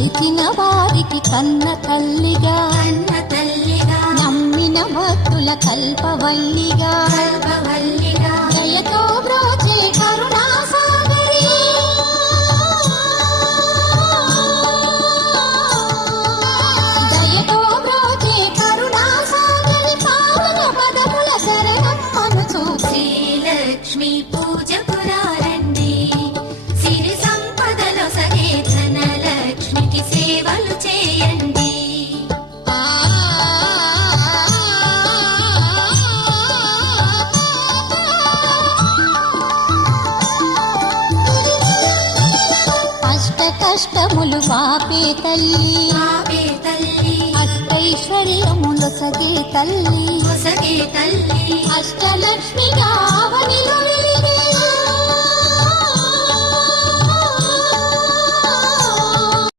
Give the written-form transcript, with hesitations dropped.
పిలిచిన వారికి కన్న తల్లిగా నమ్మిన భక్తుల కల్పవల్లిగా దయతో బ్రోచే కరుణా సాగరి దయతో బ్రోచే కరుణా సాగరి పావన పదముల శరణం మనుచు శ్రీలక్ష్మి పూజ పురారండి సిరి సంపదలో సగే ధనలక్ష్మికి సేవలు చేయండి. కష్టములు పాపే తల్లి అష్టైశ్వర్యములు సగే తల్లి అష్టలక్ష్మిగా అవనిలో వెలిగే